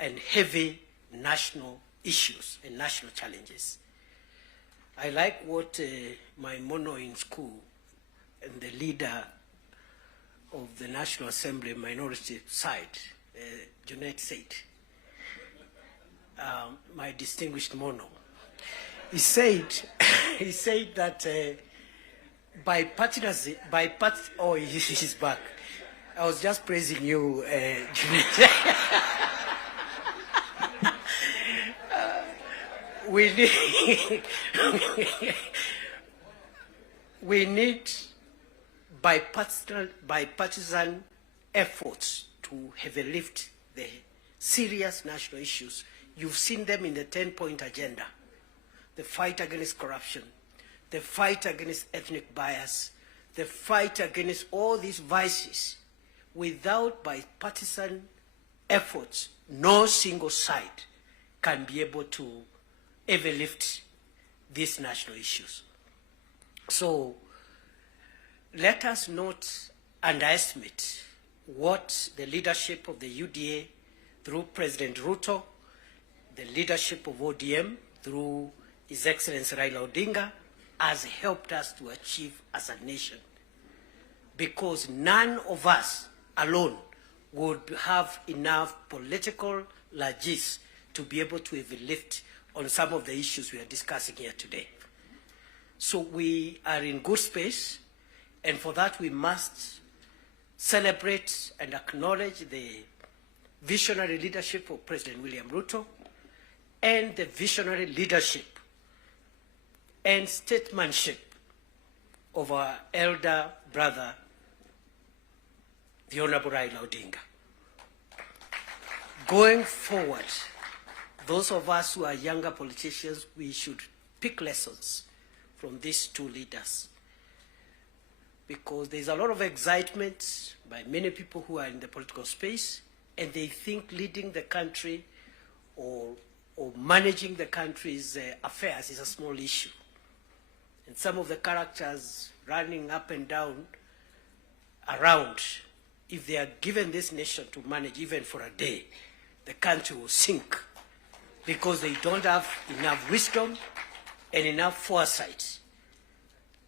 and heavy national issues and national challenges. I like what my mono in school and the leader of the National Assembly minority side, Junaid said, my distinguished mono. He said that oh, he's back. I was just praising you, Junaid. We need bipartisan efforts to heavily lift the serious national issues. You've seen them in the 10-point agenda: the fight against corruption, the fight against ethnic bias, the fight against all these vices. Without bipartisan efforts, no single side can be able to ever lift these national issues. So let us not underestimate what the leadership of the UDA through President Ruto, the leadership of ODM through His Excellency Raila Odinga has helped us to achieve as a nation. Because none of us alone would have enough political largesse to be able to even lift on some of the issues we are discussing here today. So we are in good space, and for that we must celebrate and acknowledge the visionary leadership of President William Ruto and the visionary leadership and statesmanship of our elder brother, the Honorable Raila Odinga. Going forward, those of us who are younger politicians, we should pick lessons from these two leaders, because there's a lot of excitement by many people who are in the political space, and they think leading the country or managing the country's affairs is a small issue. And some of the characters running up and down around, if they are given this nation to manage even for a day, the country will sink, because they don't have enough wisdom and enough foresight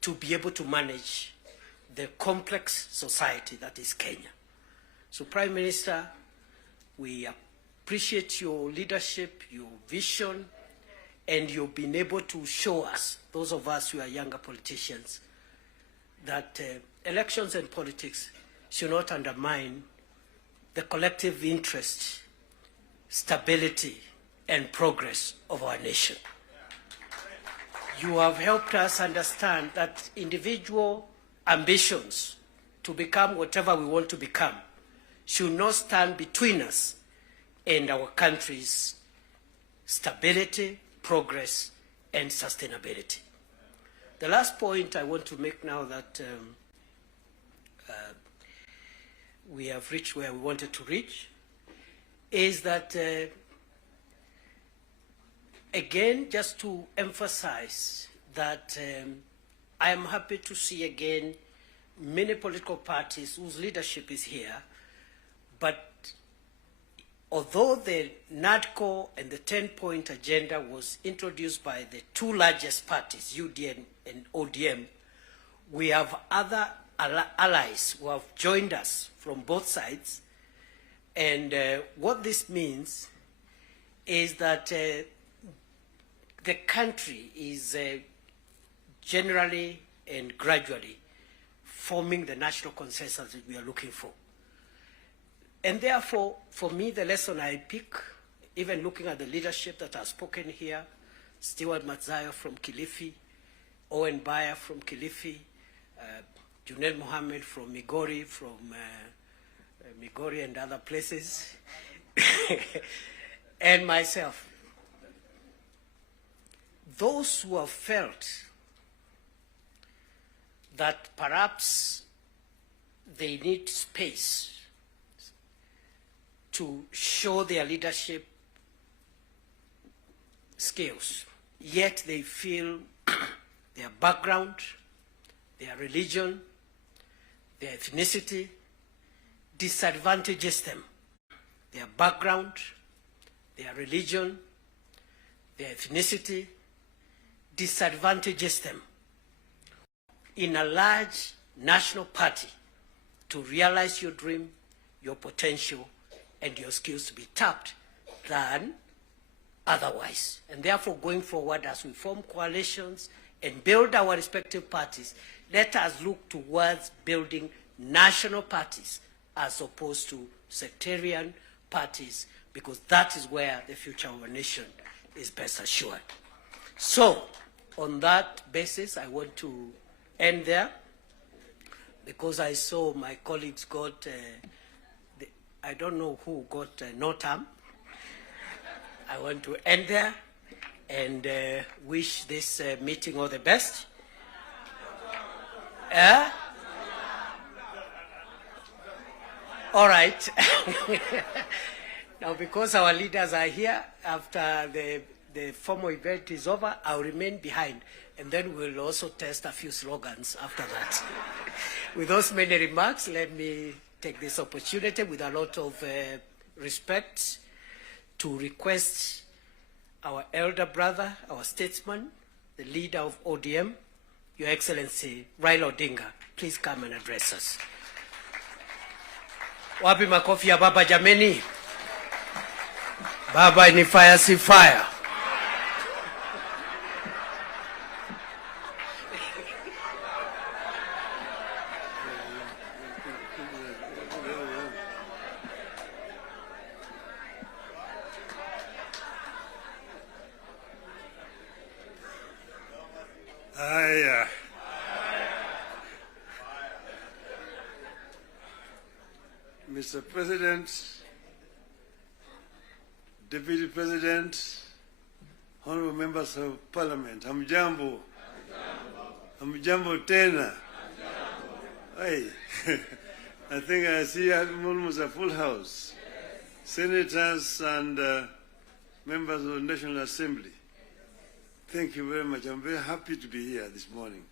to be able to manage the complex society that is Kenya. So, Prime Minister, we appreciate your leadership, your vision, and you've been able to show us, those of us who are younger politicians, that elections and politics should not undermine the collective interest, stability, and progress of our nation. You have helped us understand that individual ambitions to become whatever we want to become should not stand between us and our country's stability, progress, and sustainability. The last point I want to make now that we have reached where we wanted to reach is that again, just to emphasize that I am happy to see again many political parties whose leadership is here, but although the NADCO and the 10-point agenda was introduced by the two largest parties, UDA and ODM, we have other allies who have joined us from both sides. And what this means is that the country is generally and gradually forming the national consensus that we are looking for. And therefore, for me, the lesson I pick, even looking at the leadership that has spoken here, Stewart Matzaya from Kilifi, Owen Baya from Kilifi, Junel Mohammed from Migori, Migori and other places, and myself. Those who have felt that perhaps they need space to show their leadership skills, yet they feel their background, their religion, their ethnicity disadvantages them. Their background, their religion, their ethnicity, disadvantages them in a large national party to realize your dream, your potential, and your skills to be tapped than otherwise. And therefore, going forward, as we form coalitions and build our respective parties, let us look towards building national parties as opposed to sectarian parties, because that is where the future of our nation is best assured. So, on that basis, I want to end there, because I saw my colleagues got, I don't know who got no term. I want to end there and wish this meeting all the best. All right. Now, because our leaders are here, after the formal event is over, I'll remain behind. And then we'll also test a few slogans after that. With those many remarks, let me take this opportunity with a lot of respect to request our elder brother, our statesman, the leader of ODM, Your Excellency Raila Odinga, please come and address us. Wapi makofi ya baba jameni? Baba ni fire, si fire. Mr. President, Deputy President, honorable members of Parliament, hamjambo. Hamjambo tena. Hey, I think I see almost a full house. Senators and members of the National Assembly. Thank you very much. I'm very happy to be here this morning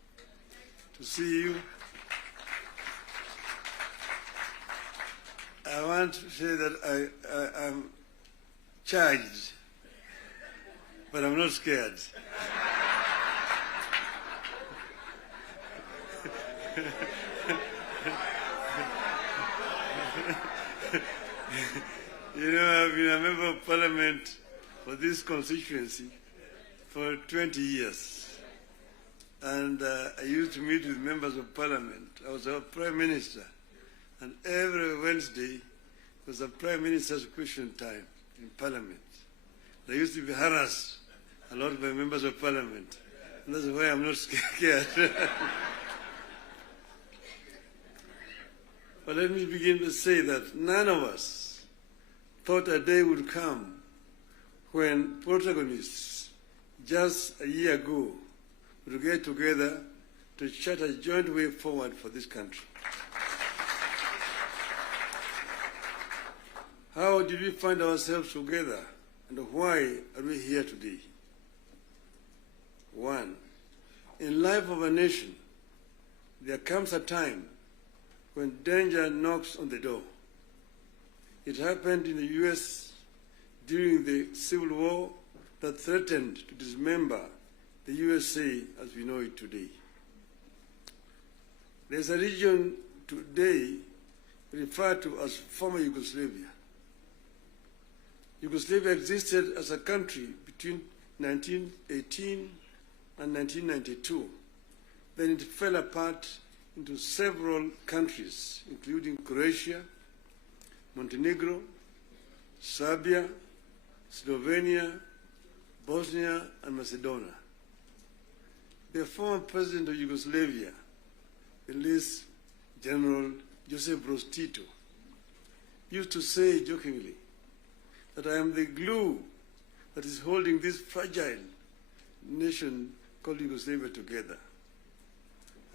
to see you. I want to say that I'm charged, but I'm not scared. You know, I've been a member of Parliament for this constituency for 20 years. And I used to meet with members of Parliament. I was a Prime Minister. And every Wednesday was a Prime Minister's question time in Parliament. I used to be harassed a lot by members of Parliament. And that's why I'm not scared. But let me begin to say that none of us thought a day would come when protagonists just a year ago would get together to chart a joint way forward for this country. How did we find ourselves together, and why are we here today? One, in life of a nation, there comes a time when danger knocks on the door. It happened in the US during the Civil War that threatened to dismember the USA as we know it today. There's a region today referred to as former Yugoslavia. Yugoslavia existed as a country between 1918 and 1992. Then it fell apart into several countries, including Croatia, Montenegro, Serbia, Slovenia, Bosnia, and Macedonia. The former president of Yugoslavia, the late General Josip Broz Tito, used to say jokingly that I am the glue that is holding this fragile nation called Yugoslavia together.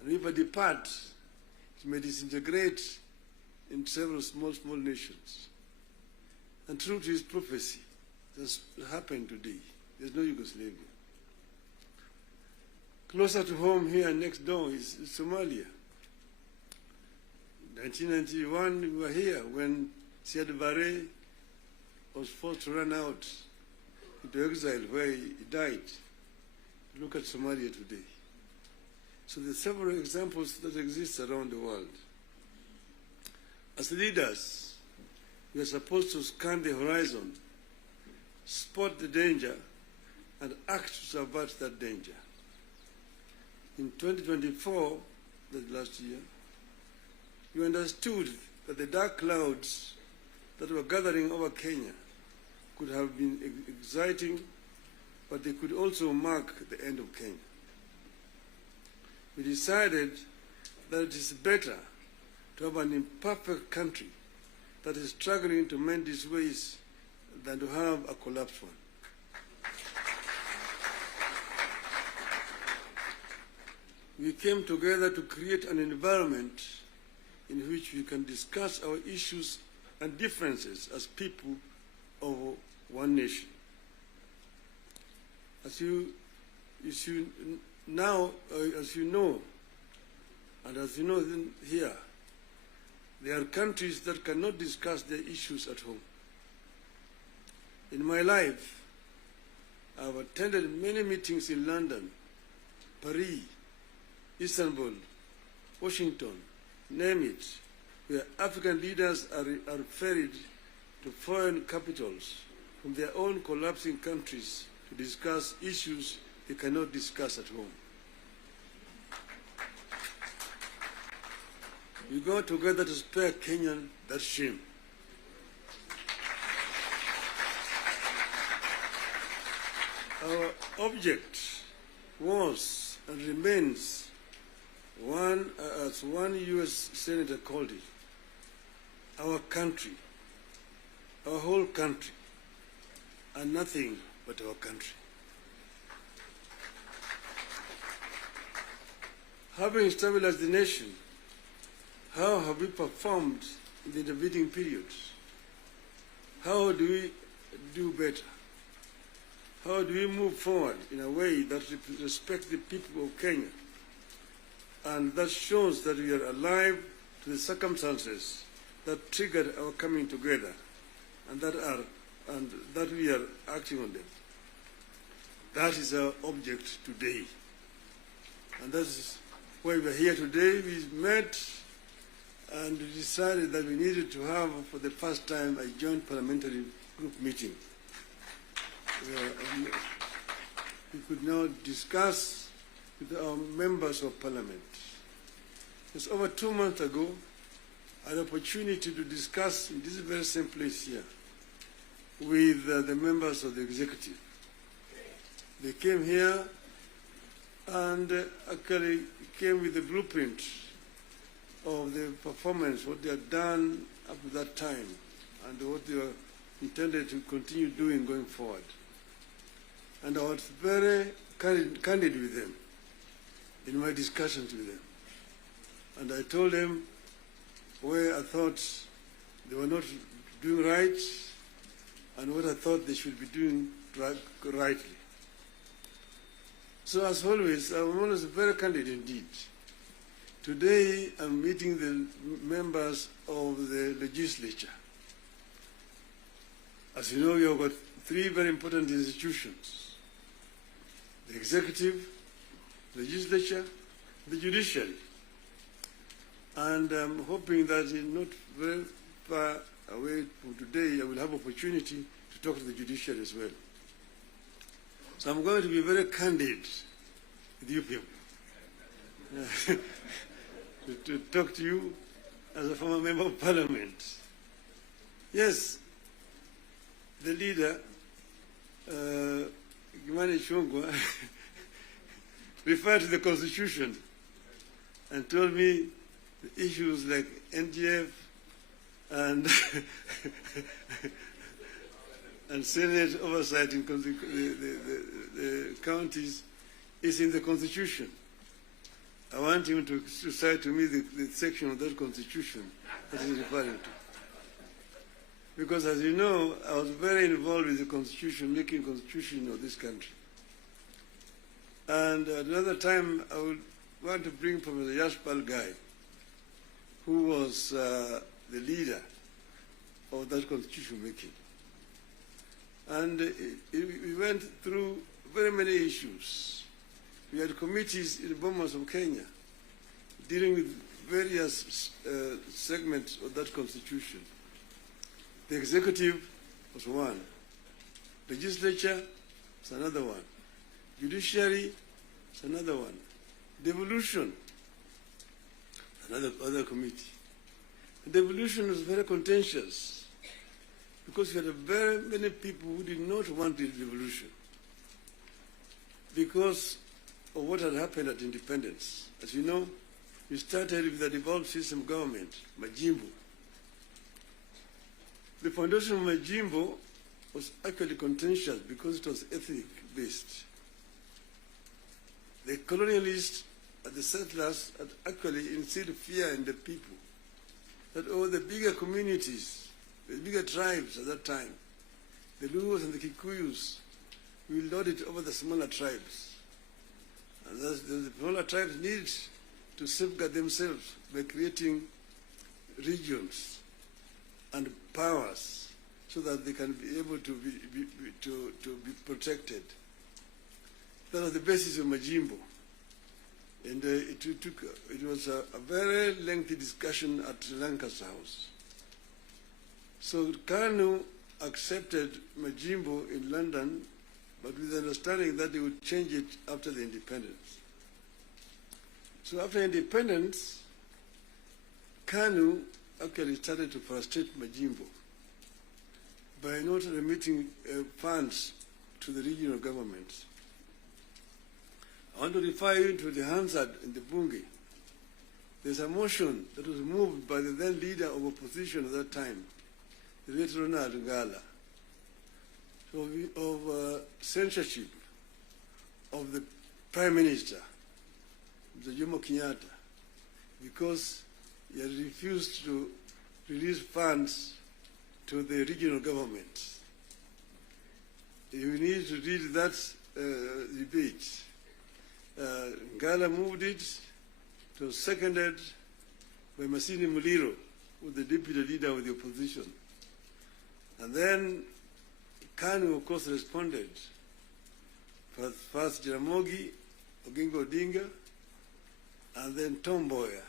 And if I depart, it may disintegrate in several small nations. And true to his prophecy, that's happened today. There's no Yugoslavia. Closer to home here next door is Somalia. In 1991, we were here when Siad Barre was forced to run out into exile where he died. Look at Somalia today. So there are several examples that exist around the world. As leaders, we are supposed to scan the horizon, spot the danger, and act to subvert that danger. In 2024, the last year, we understood that the dark clouds that were gathering over Kenya could have been exciting, but they could also mark the end of Kenya. We decided that it is better to have an imperfect country that is struggling to mend its ways than to have a collapsed one. We came together to create an environment in which we can discuss our issues and differences as people of one nation. As you know, and as you know here, there are countries that cannot discuss their issues at home. In my life, I've attended many meetings in London, Paris, Istanbul, Washington, name it, where African leaders are ferried to foreign capitals from their own collapsing countries to discuss issues they cannot discuss at home. We go together to spare Kenyan that shame. Our object was and remains one, as one U.S. Senator called it, our country, our whole country, and nothing but our country. Having stabilized the nation, how have we performed in the intervening periods? How do we do better? How do we move forward in a way that respects the people of Kenya and that shows that we are alive to the circumstances that triggered our coming together and that we are acting on them? That is our object today. And that is why we are here today. We met and we decided that we needed to have, for the first time, a joint parliamentary group meeting. We could now discuss with our members of parliament. Just over 2 months ago, I had an opportunity to discuss in this very same place here with the members of the executive. They came here and actually came with the blueprint of the performance, what they had done up to that time, and what they were intended to continue doing going forward. And I was very candid with them in my discussions with them. And I told them where I thought they were not doing right and what I thought they should be doing rightly. So as always, I'm always very candid indeed. Today, I'm meeting the members of the legislature. As you know, we have got 3 very important institutions: the executive, legislature, the judiciary. And I'm hoping that in not very far away from today, I will have opportunity to talk to the judiciary as well. So I'm going to be very candid with you people. To talk to you as a former member of parliament. Yes, the leader, Gimani Chungwa, referred to the Constitution and told me the issues like NGF and and Senate oversight in the counties is in the Constitution. I want him to cite to me the section of that Constitution that he's referring to. Because as you know, I was very involved with the Constitution, making Constitution of this country. And at another time, I would want to bring Professor Yashpal Gai, who was the leader of that Constitution making. And we went through very many issues. We had committees in Bomas of Kenya dealing with various segments of that constitution. The executive was one. Legislature is another one. Judiciary is another one. Devolution, other committee. And devolution was very contentious because we had very many people who did not want the devolution because of what had happened at independence. As you know, we started with the devolved system government, Majimbo. The foundation of Majimbo was actually contentious because it was ethnic-based. The colonialists and the settlers had actually instilled fear in the people that all the bigger communities, the bigger tribes at that time, the Luos and the Kikuyus, will lord it over the smaller tribes. And thus the smaller tribes need to safeguard themselves by creating regions and powers so that they can be able to be protected. That was the basis of Majimbo. And it was a very lengthy discussion at Lancaster House. So KANU accepted Majimbo in London, but with the understanding that they would change it after the independence. So after independence, KANU actually started to frustrate Majimbo by not remitting funds to the regional governments. I want to refer you to the Hansard in the Bunge. There's a motion that was moved by the then leader of opposition at that time, the late Ronald Ngala, of censorship of the Prime Minister, Mr. Jomo Kenyatta, because he had refused to release funds to the regional governments. You need to read that debate. Ngala moved it. It was seconded by Masini Muliro, who was the deputy leader of the opposition. And then KANU, of course, responded. First Jaramogi, Oginga Odinga, and then Tom Mboya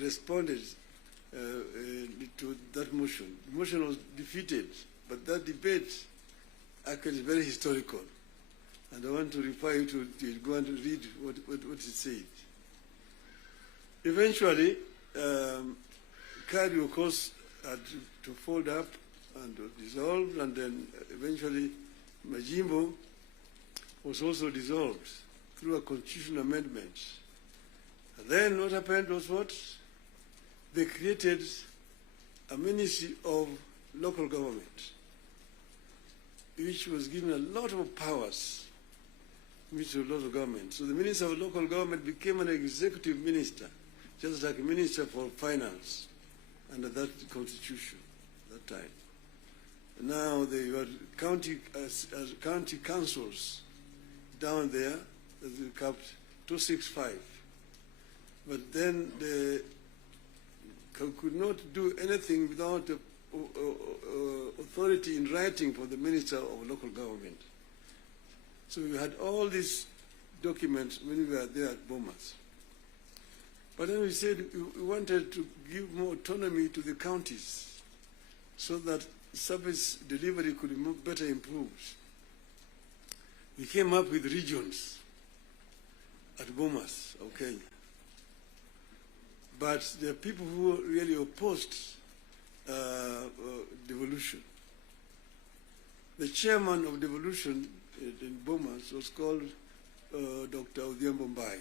responded to that motion. The motion was defeated, but that debate actually is very historical. And I want to refer you to go and read what it said. Eventually, KANU, of course, had to fold up and dissolve, and then eventually Majimbo was also dissolved through a constitutional amendment. And then what happened was what? They created a Ministry of Local Government, which was given a lot of powers. Ministry of Local Government. So the Minister of Local Government became an executive minister, just like a Minister for Finance under that constitution at that time. Now they were county councils down there that we capped 265. But then they could not do anything without authority in writing from the Minister of Local Government. So we had all these documents when we were there at Bomas. But then we said we wanted to give more autonomy to the counties so that service delivery could be better improved. We came up with regions at Bomas of Kenya. But there are people who really opposed devolution. The chairman of devolution in Bomas was called Dr. Odhiambo Mbai.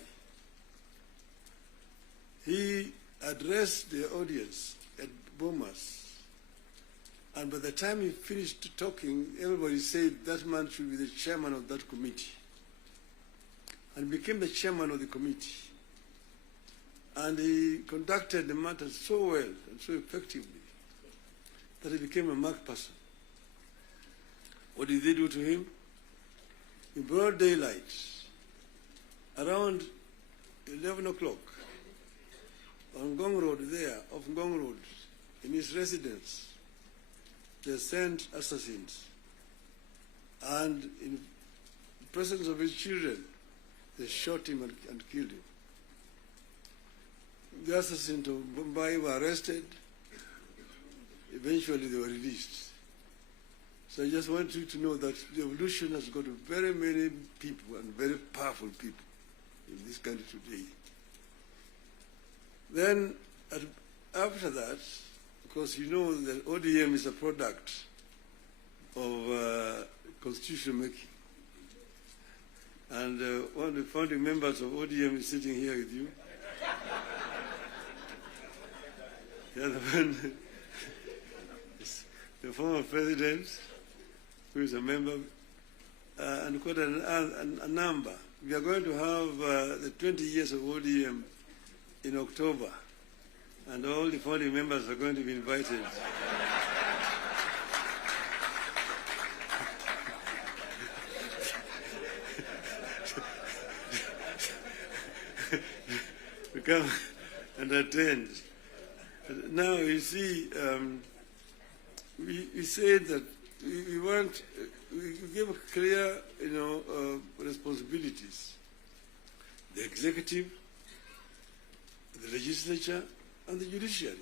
He addressed the audience at Bomas, and by the time he finished talking, everybody said that man should be the chairman of that committee, and became the chairman of the committee. And he conducted the matter so well and so effectively that he became a marked person. What did they do to him? In broad daylight, around 11 o'clock, on Ngong Road there, off Ngong Road, in his residence, they sent assassins and in presence of his children, they shot him and killed him. The assassins of Mumbai were arrested. Eventually, they were released. So I just want you to know that the revolution has got very many people and very powerful people in this country today. Then, after that, of course, you know that ODM is a product of constitution making. And one of the founding members of ODM is sitting here with you. The other one is the former president, who is a member, and quite a number. We are going to have the 20 years of ODM in October, and all the founding members are going to be invited. to come and attend. Now, you see, we said that we want, we give clear, responsibilities. The executive, the legislature, and the judiciary.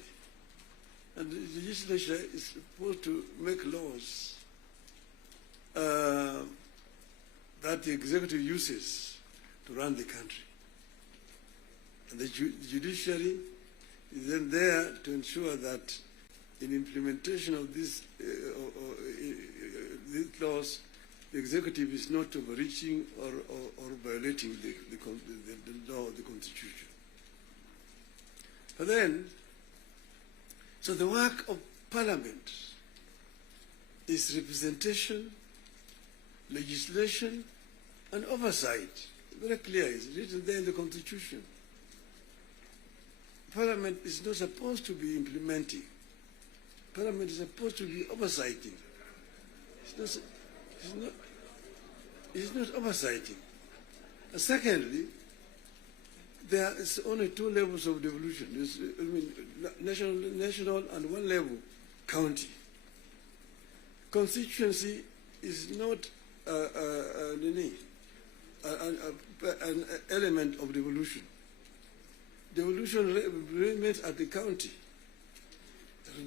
And the legislature is supposed to make laws that the executive uses to run the country. And the judiciary is then there to ensure that in implementation of these laws, the executive is not overreaching or violating the law of the Constitution. But then, so the work of Parliament is representation, legislation, and oversight. Very clear, it's written there in the Constitution. Parliament is not supposed to be implementing. Parliament is supposed to be oversighting. It's not oversighting. And secondly, there is only two levels of devolution. There's, national and one level, county. Constituency is not an element of devolution. Devolution remains at the county.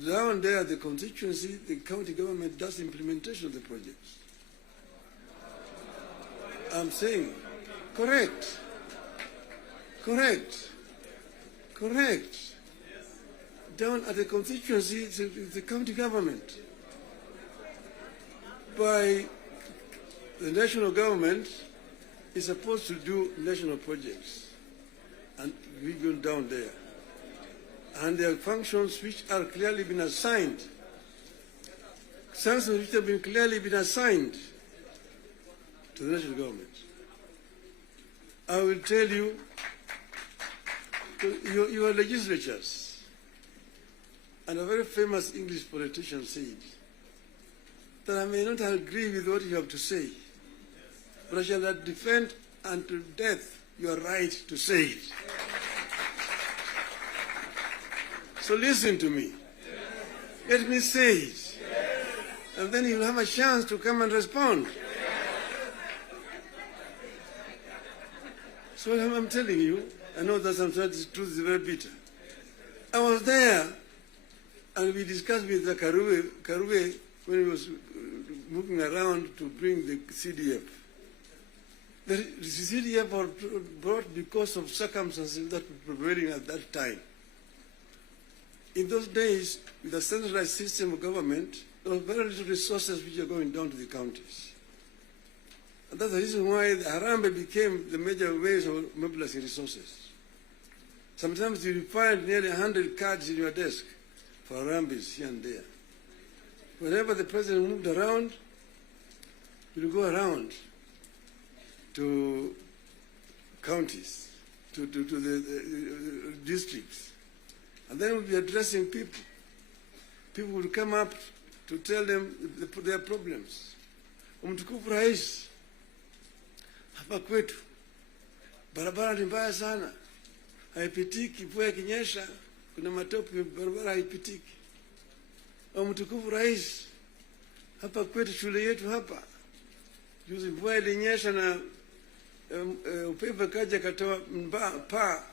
Down there, the constituency, the county government does implementation of the projects. I'm saying, correct. Down at the constituency, it's the county government. By the national government is supposed to do national projects, and we go down there. And there are functions which are clearly been assigned. Functions which have been clearly been assigned to the national government. I will tell you, your legislatures, and a very famous English politician said that I may not agree with what you have to say, but I shall not defend until death your right to say it. So listen to me. Let me say it. And then you'll have a chance to come and respond. So I'm telling you, I know that sometimes the truth is very bitter. I was there, and we discussed with the Karue when he was moving around to bring the CDF. The CDF was brought because of circumstances that were prevailing at that time. In those days, with a centralized system of government, there were very little resources which are going down to the counties. And that's the reason why the Harambee became the major ways of mobilizing resources. Sometimes you find nearly 100 cards in your desk for Harambees here and there. Whenever the president moved around, he would go around to counties, to the districts. And then we'll be addressing people. People will come up to tell them their problems. Mtukufu Rais, hapa kwetu barabara ni mbaya sana, haipitiki, mvua ikinyesha kuna matope, barabara haipitiki. Mtukufu Rais, hapa kwetu shule yetu hapa Juzi mvua ilinyesha na upepo kaja katoa paa.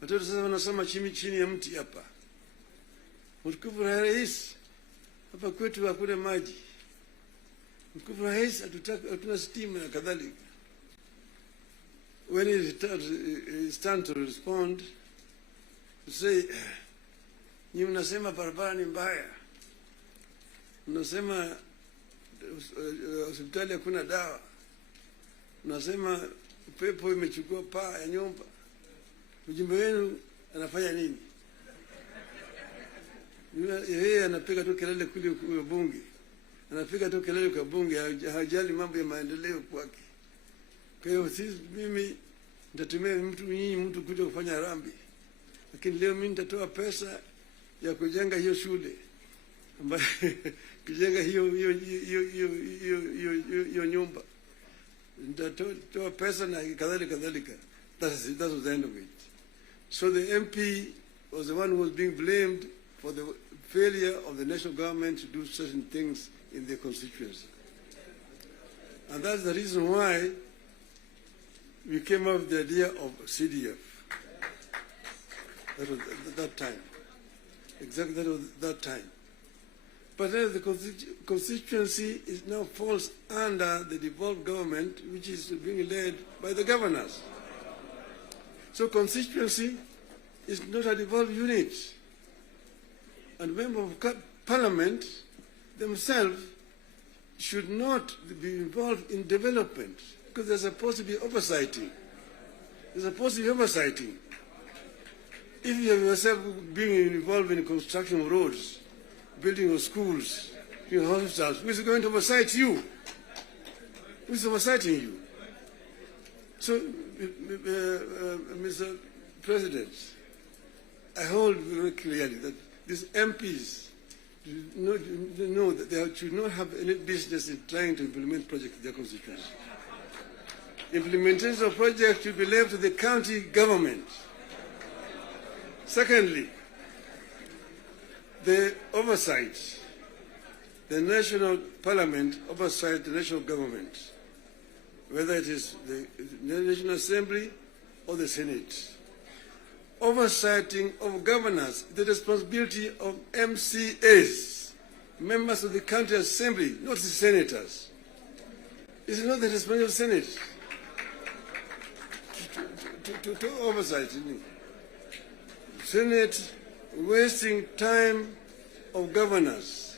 Watoto sasa wanasoma chini ya mti hapa. Mtukufu Rais, hapa kwetu hakuna maji. Mtukufu Rais, hatuna stima na kadhalika. When it's time to respond, to say, nyinyi mnasema barabara ni mbaya, mnasema hospitali hakuna dawa, mnasema upepo imechukua paa ya nyumba. Mjumbe wenu anafanya nini? Yeye anapiga tu kelele kule kwa bunge, anapiga tu kelele kwa bunge, hajali mambo ya maendeleo kwake. Kwa hiyo mimi nitatumia mtu kuja kufanya harambee, lakini leo mimi nitatoa pesa ya kujenga hiyo shule ambayo kujenga hiyo nyumba, nitatoa pesa na kadhalika. That was the end of it. So the MP was the one who was being blamed for the failure of the national government to do certain things in their constituency. And that's the reason why we came up with the idea of CDF. That was that time. Exactly that was that time. But then the constituency now falls under the devolved government, which is being led by the governors. So constituency is not a devolved unit. And members of parliament themselves should not be involved in development, because they're supposed to be oversighting. They're supposed to be oversighting. If you have yourself being involved in construction of roads, building of schools, building hospitals, who is going to oversight you? Who is oversighting you? So, Mr. President, I hold very clearly that these MPs know that they should not have any business in trying to implement projects in their constituency. Implementation of projects should be left to the county government. Secondly, the oversight, the national parliament oversight the national government, whether it is the National Assembly or the Senate. Oversighting of governors, the responsibility of MCAs, members of the county assembly, not the senators. It's not the responsibility of the Senate to oversight. Senate wasting time of governors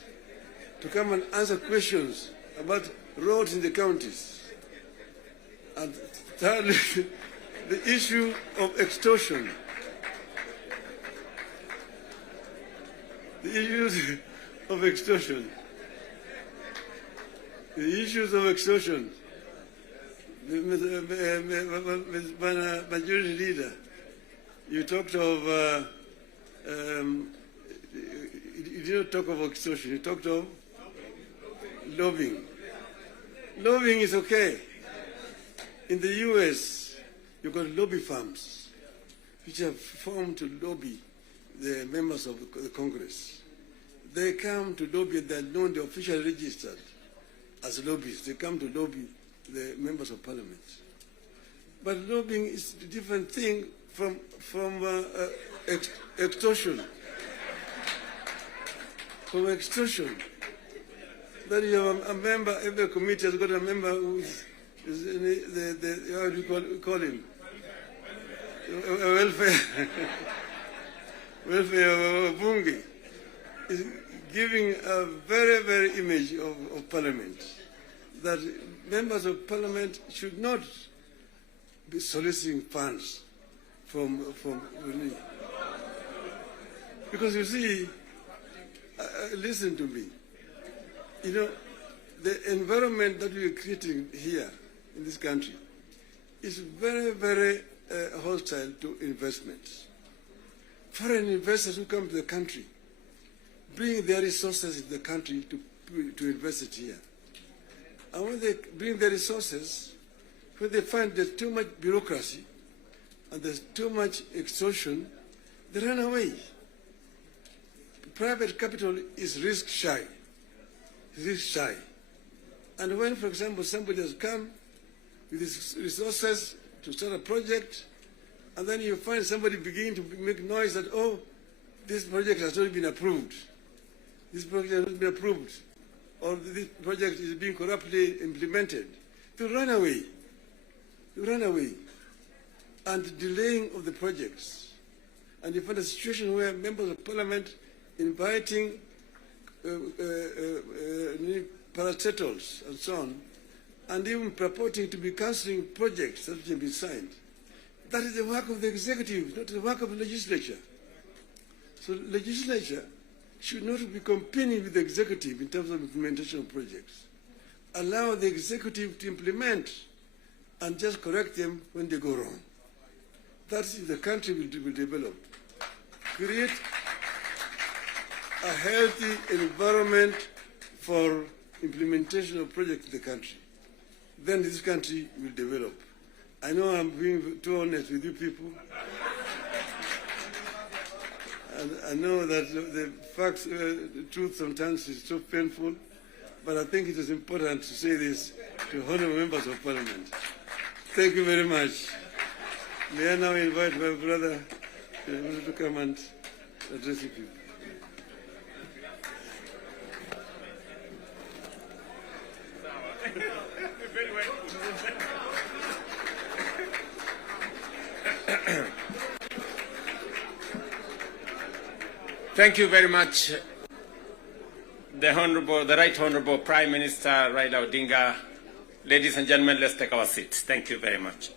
to come and answer questions about roads in the counties. And thirdly, the issue of extortion. The issues of extortion. The issues of extortion. Majority Leader, you talked of, you did not talk of extortion, you talked of lobbying. Lobbying is okay. In the US, you've got lobby firms which have formed to lobby the members of the Congress. They come to lobby, they're known, they're officially registered as lobbyists. They come to lobby the members of parliament. But lobbying is a different thing from extortion. From extortion. That you have a member, every committee has got a member who is how do you call him? Welfare bunge is giving a very, very image of parliament, that members of parliament should not be soliciting funds from because you see, listen to me, you know, the environment that we are creating here in this country is very, very hostile to investments. Foreign investors who come to the country bring their resources in the country to invest it here. And when they bring their resources, when they find there's too much bureaucracy and there's too much extortion, they run away. Private capital is risk shy. Risk shy. And when, for example, somebody has come with his resources to start a project, and then you find somebody beginning to make noise that, oh, this project has not been approved. This project has not been approved. Or this project is being corruptly implemented. You run away. You run away. And delaying of the projects. And you find a situation where members of parliament inviting parastatals and so on, and even purporting to be cancelling projects that have been signed. That is the work of the executive, not the work of the legislature. So legislature should not be competing with the executive in terms of implementation of projects. Allow the executive to implement and just correct them when they go wrong. That's if the country will develop. Create a healthy environment for implementation of projects in the country. Then this country will develop. I know I'm being too honest with you people. And I know that the facts, the truth sometimes is so painful, but I think it is important to say this to honorable members of parliament. Thank you very much. May I now invite my brother to come and address you people. Thank you very much, the Right Honourable Prime Minister Raila Odinga. Ladies and gentlemen, let's take our seats. Thank you very much.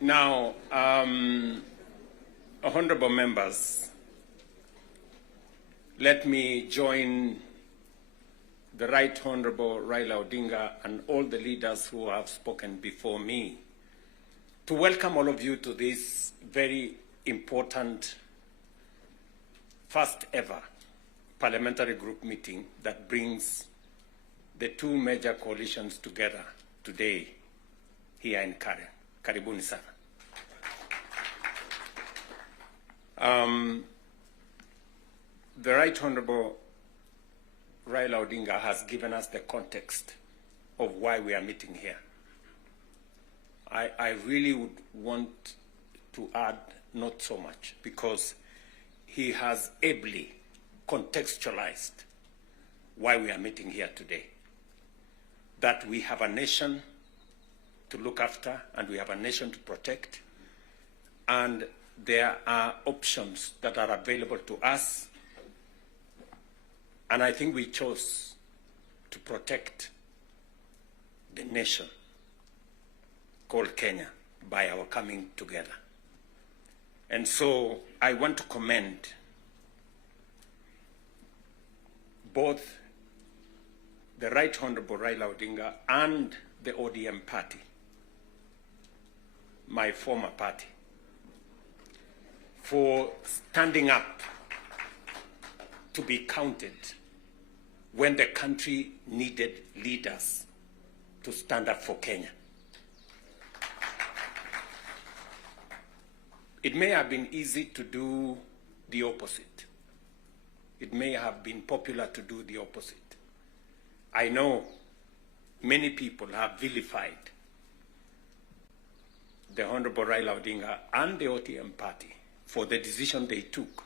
Now, honourable members, let me join the Right Honourable Raila Odinga and all the leaders who have spoken before me to welcome all of you to this very important first ever parliamentary group meeting that brings the two major coalitions together today here in Karen. Karibuni sana. The Right Honourable Raila Odinga has given us the context of why we are meeting here. I really would want to add not so much, because he has ably contextualized why we are meeting here today. That we have a nation to look after and we have a nation to protect, and there are options that are available to us. And I think we chose to protect the nation called Kenya by our coming together. And so I want to commend both the Right Honourable Raila Odinga and the ODM party, my former party, for standing up to be counted when the country needed leaders to stand up for Kenya. It may have been easy to do the opposite. It may have been popular to do the opposite. I know many people have vilified the Honourable Raila Odinga and the ODM party for the decision they took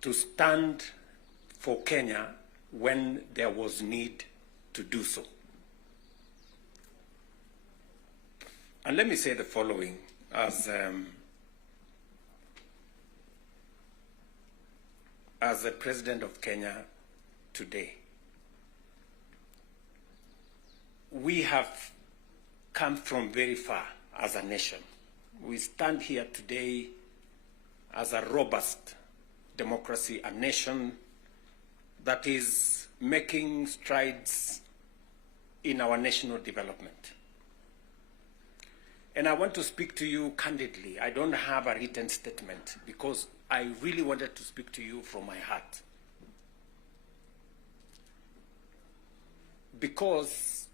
to stand for Kenya when there was need to do so. And let me say the following as the President of Kenya today. We have come from very far as a nation. We stand here today as a robust democracy, a nation that is making strides in our national development. And I want to speak to you candidly. I don't have a written statement because I really wanted to speak to you from my heart. Because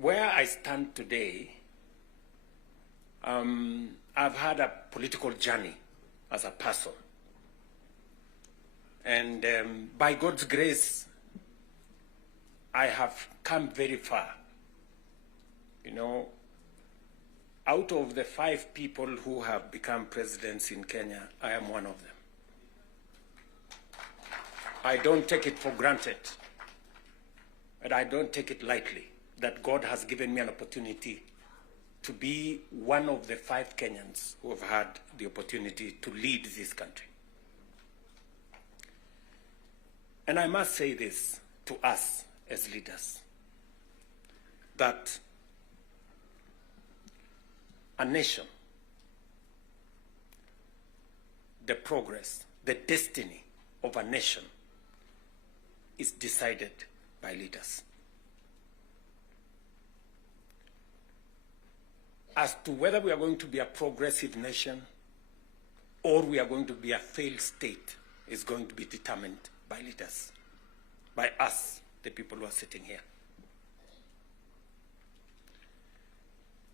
where I stand today, I've had a political journey as a person. And by God's grace, I have come very far. You know, out of the 5 people who have become presidents in Kenya, I am one of them. I don't take it for granted, and I don't take it lightly that God has given me an opportunity to be one of the 5 Kenyans who have had the opportunity to lead this country. And I must say this to us as leaders, that a nation, the progress, the destiny of a nation is decided by leaders. As to whether we are going to be a progressive nation or we are going to be a failed state is going to be determined by leaders, by us, the people who are sitting here.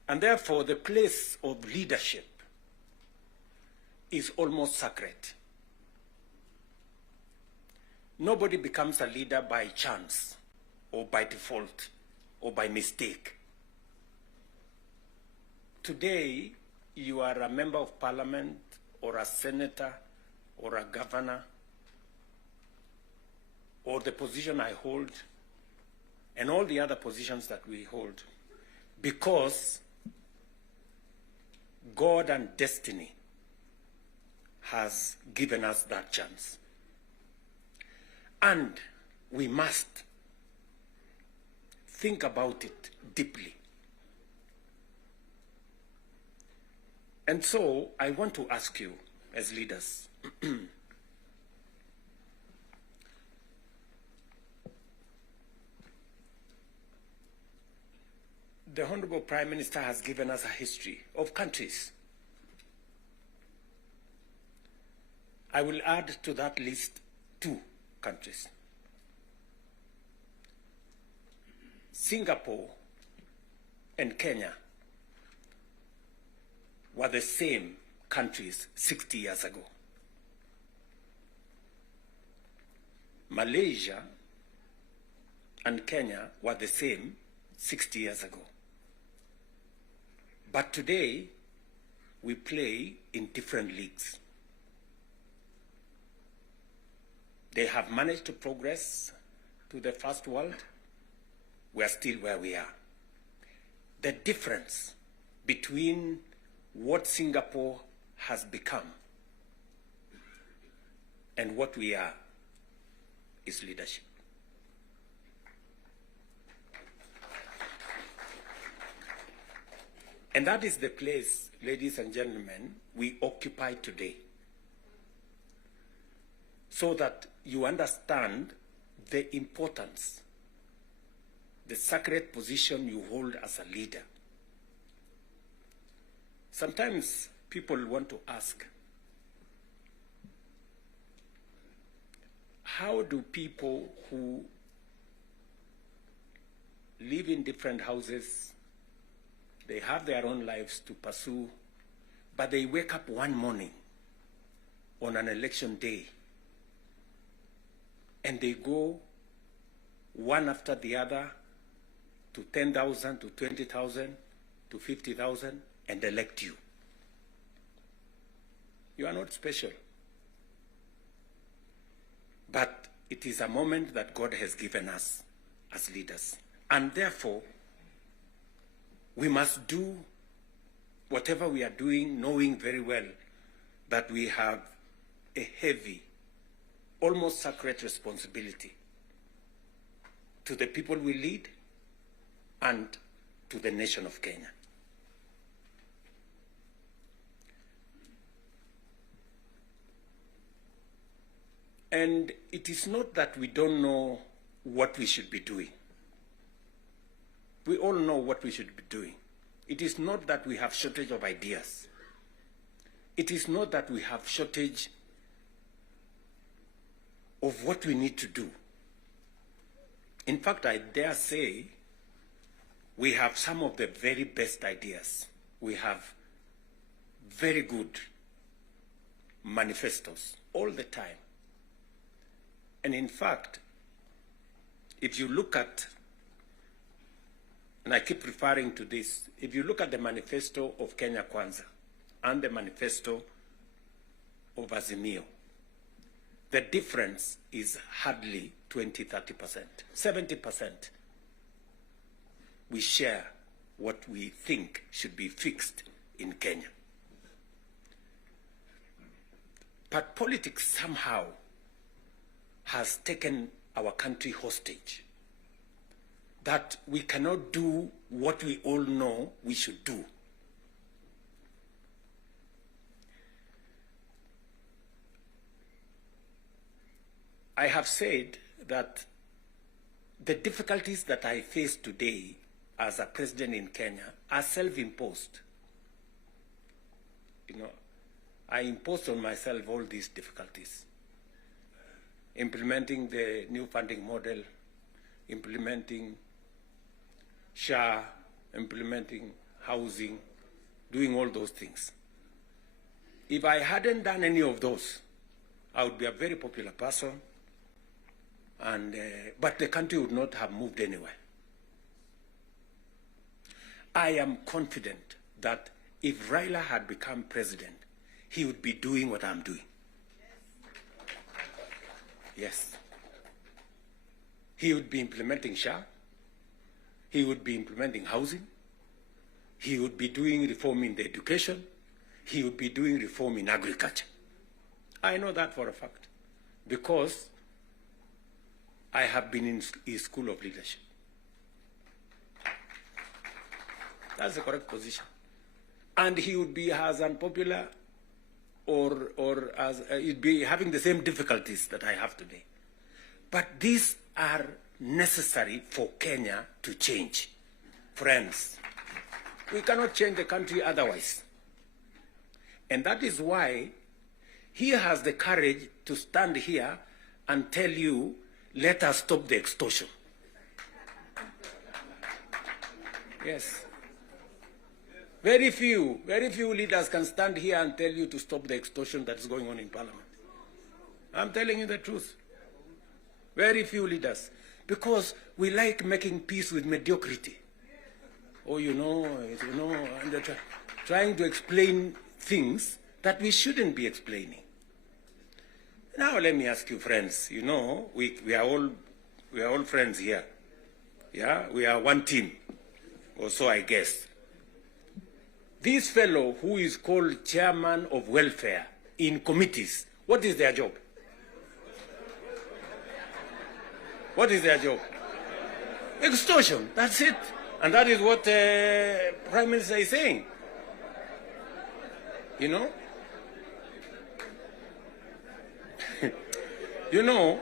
And therefore, the place of leadership is almost sacred. Nobody becomes a leader by chance or by default or by mistake. Today, you are a member of parliament or a senator or a governor or the position I hold and all the other positions that we hold because God and destiny has given us that chance. And we must think about it deeply. And so I want to ask you as leaders, the Honorable Prime Minister has given us a history of countries. I will add to that list 2 countries. Singapore and Kenya were the same countries 60 years ago. Malaysia and Kenya were the same 60 years ago. But today, we play in different leagues. They have managed to progress to the first world. We are still where we are. The difference between what Singapore has become and what we are is leadership. And that is the place, ladies and gentlemen, we occupy today. So that you understand the importance, the sacred position you hold as a leader. Sometimes people want to ask, how do people who live in different houses, they have their own lives to pursue, but they wake up one morning on an election day and they go one after the other to 10,000, to 20,000, to 50,000 and elect you? You are not special. But it is a moment that God has given us as leaders. And therefore, we must do whatever we are doing, knowing very well that we have a heavy, almost sacred responsibility to the people we lead and to the nation of Kenya. And it is not that we don't know what we should be doing. We all know what we should be doing. It is not that we have shortage of ideas. It is not that we have shortage of what we need to do. In fact, I dare say We have some of the very best ideas. We have very good manifestos all the time. And in fact, if you look at, and I keep referring to this, if you look at the manifesto of Kenya Kwanza and the manifesto of Azimio, the difference is hardly 20-30%, 70%. We share what we think should be fixed in Kenya. But politics somehow has taken our country hostage, that we cannot do what we all know we should do. I have said that the difficulties that I face today as a president in Kenya are self-imposed. You know, I imposed on myself all these difficulties. Implementing the new funding model, implementing SHA, implementing housing, doing all those things. If I hadn't done any of those, I would be a very popular person, and but the country would not have moved anywhere. I am confident that if Raila had become president, he would be doing what I'm doing. Yes. He would be implementing SHA. He would be implementing housing. He would be doing reform in the education. He would be doing reform in agriculture. I know that for a fact, because I have been in his school of leadership. That's the correct position. And he would be as unpopular or as he'd be having the same difficulties that I have today. But these are necessary for Kenya to change. Friends, we cannot change the country otherwise. And that is why he has the courage to stand here and tell you, let us stop the extortion. Yes. Very few leaders can stand here and tell you to stop the extortion that is going on in Parliament. I'm telling you the truth. Very few leaders. Because we like making peace with mediocrity. Oh, you know, and they're trying to explain things that we shouldn't be explaining. Now let me ask you, friends, you know, we are all friends here. Yeah, we are one team, or so I guess. This fellow who is called chairman of welfare in committees, what is their job? What is their job? Extortion, that's it. And that is what Prime Minister is saying. You know? You know,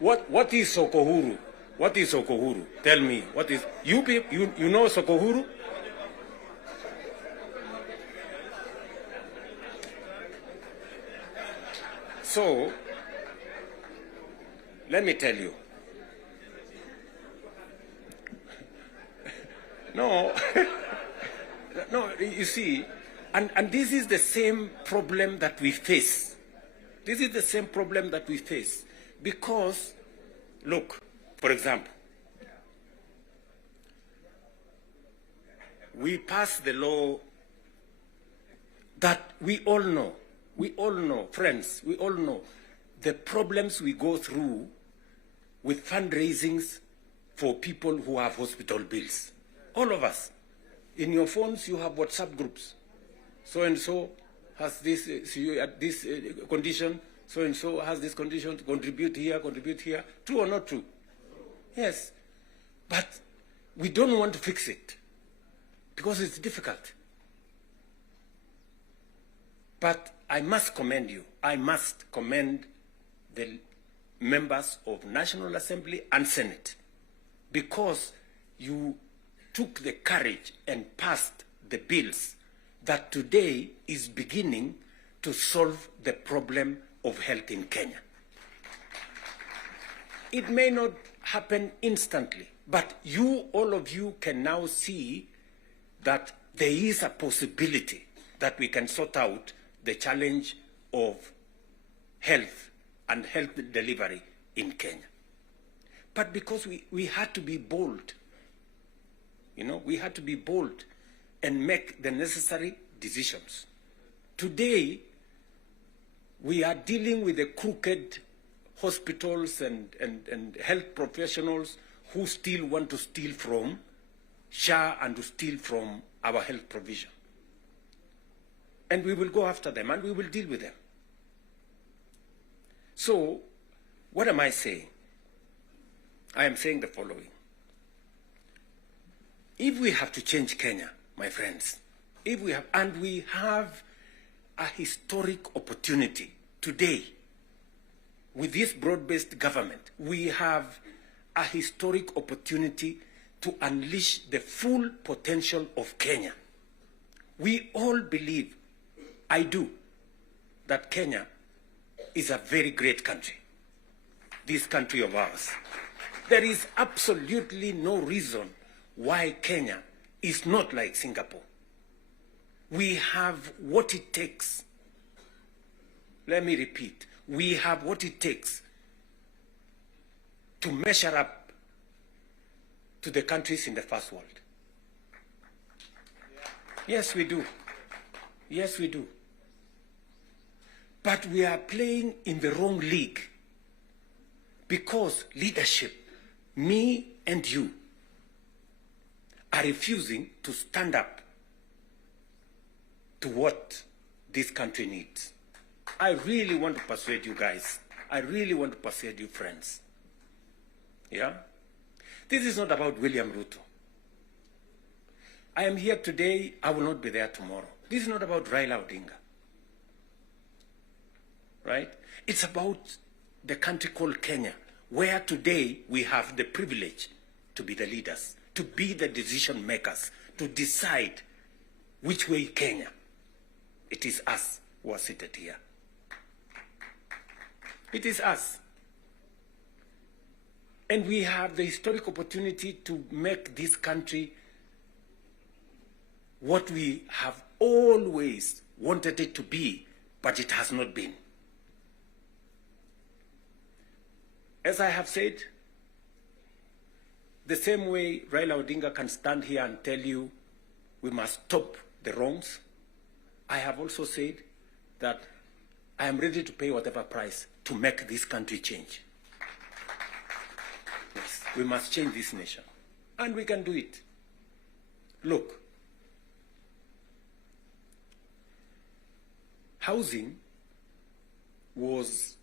what is Sokohuru? What is Sokohuru? Tell me, what is, you know Sokohuru? So, let me tell you. No, no, you see, and this is the same problem that we face. This is the same problem that we face. Because, look, for example, we passed the law that we all know, friends, we all know the problems we go through with fundraisings for people who have hospital bills. All of us. In your phones, you have WhatsApp groups. So-and-so has this, this condition, so-and-so has this condition, to contribute here. True or not true? Yes. But we don't want to fix it because it's difficult. But I must commend you. I must commend the members of National Assembly and Senate, because you took the courage and passed the bills that today is beginning to solve the problem of health in Kenya. It may not happen instantly, But you, all of you, can now see that there is a possibility that we can sort out the challenge of health and health delivery in Kenya. But because we had to be bold, we had to be bold and make the necessary decisions. Today, we are dealing with the crooked hospitals and health professionals who still want to steal from SHA and to steal from our health provision. And we will go after them and we will deal with them. So, what am I saying? I am saying the following. If we have to change Kenya, my friends, we have a historic opportunity today with this broad-based government, we have a historic opportunity to unleash the full potential of Kenya. We all believe, I do, that Kenya is a very great country, this country of ours. There is absolutely no reason why Kenya is not like Singapore. We have what it takes. Let me repeat. We have what it takes to measure up to the countries in the first world. Yes, we do. Yes, we do. But we are playing in the wrong league because leadership, me and you, are refusing to stand up to what this country needs. I really want to persuade you guys. I really want to persuade you friends. Yeah? This is not about William Ruto. I am here today, I will not be there tomorrow. This is not about Raila Odinga. Right? It's about the country called Kenya, where today we have the privilege to be the leaders, to be the decision makers, to decide which way Kenya. It is us who are seated here. It is us. And we have the historic opportunity to make this country what we have always wanted it to be, but it has not been. As I have said, the same way Raila Odinga can stand here and tell you we must stop the wrongs, I have also said that I am ready to pay whatever price to make this country change. Yes, we must change this nation. And we can do it. Look, housing was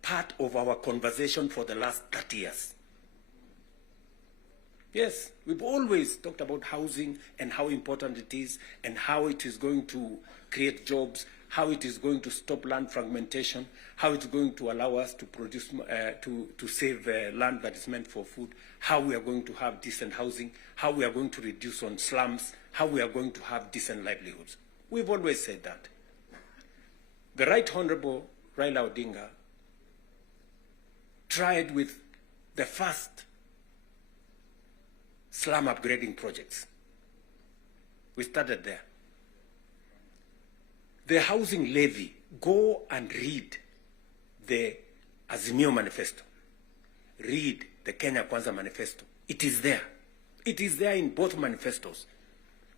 part of our conversation for the last 30 years. Yes, we've always talked about housing and how important it is and how it is going to create jobs, how it is going to stop land fragmentation, how it's going to allow us to produce, to save land that is meant for food, how we are going to have decent housing, how we are going to reduce on slums, how we are going to have decent livelihoods. We've always said that. The Right Honorable Raila Odinga tried with the first slum upgrading projects. We started there. The housing levy, go and read the Azimio Manifesto. Read the Kenya Kwanza Manifesto. It is there. It is there in both manifestos.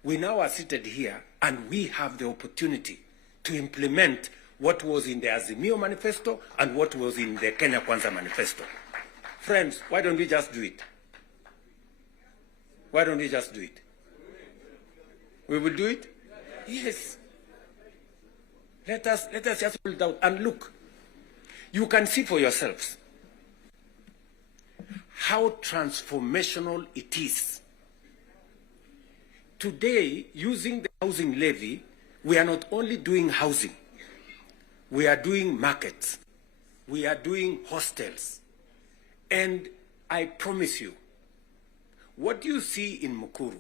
We now are seated here and we have the opportunity to implement what was in the Azimio Manifesto and what was in the Kenya Kwanza Manifesto. Friends, why don't we just do it? Why don't we just do it? We will do it? Yes. Let us just pull it out and look. You can see for yourselves how transformational it is. Today, using the housing levy, we are not only doing housing, we are doing markets, we are doing hostels. And I promise you, what you see in Mukuru,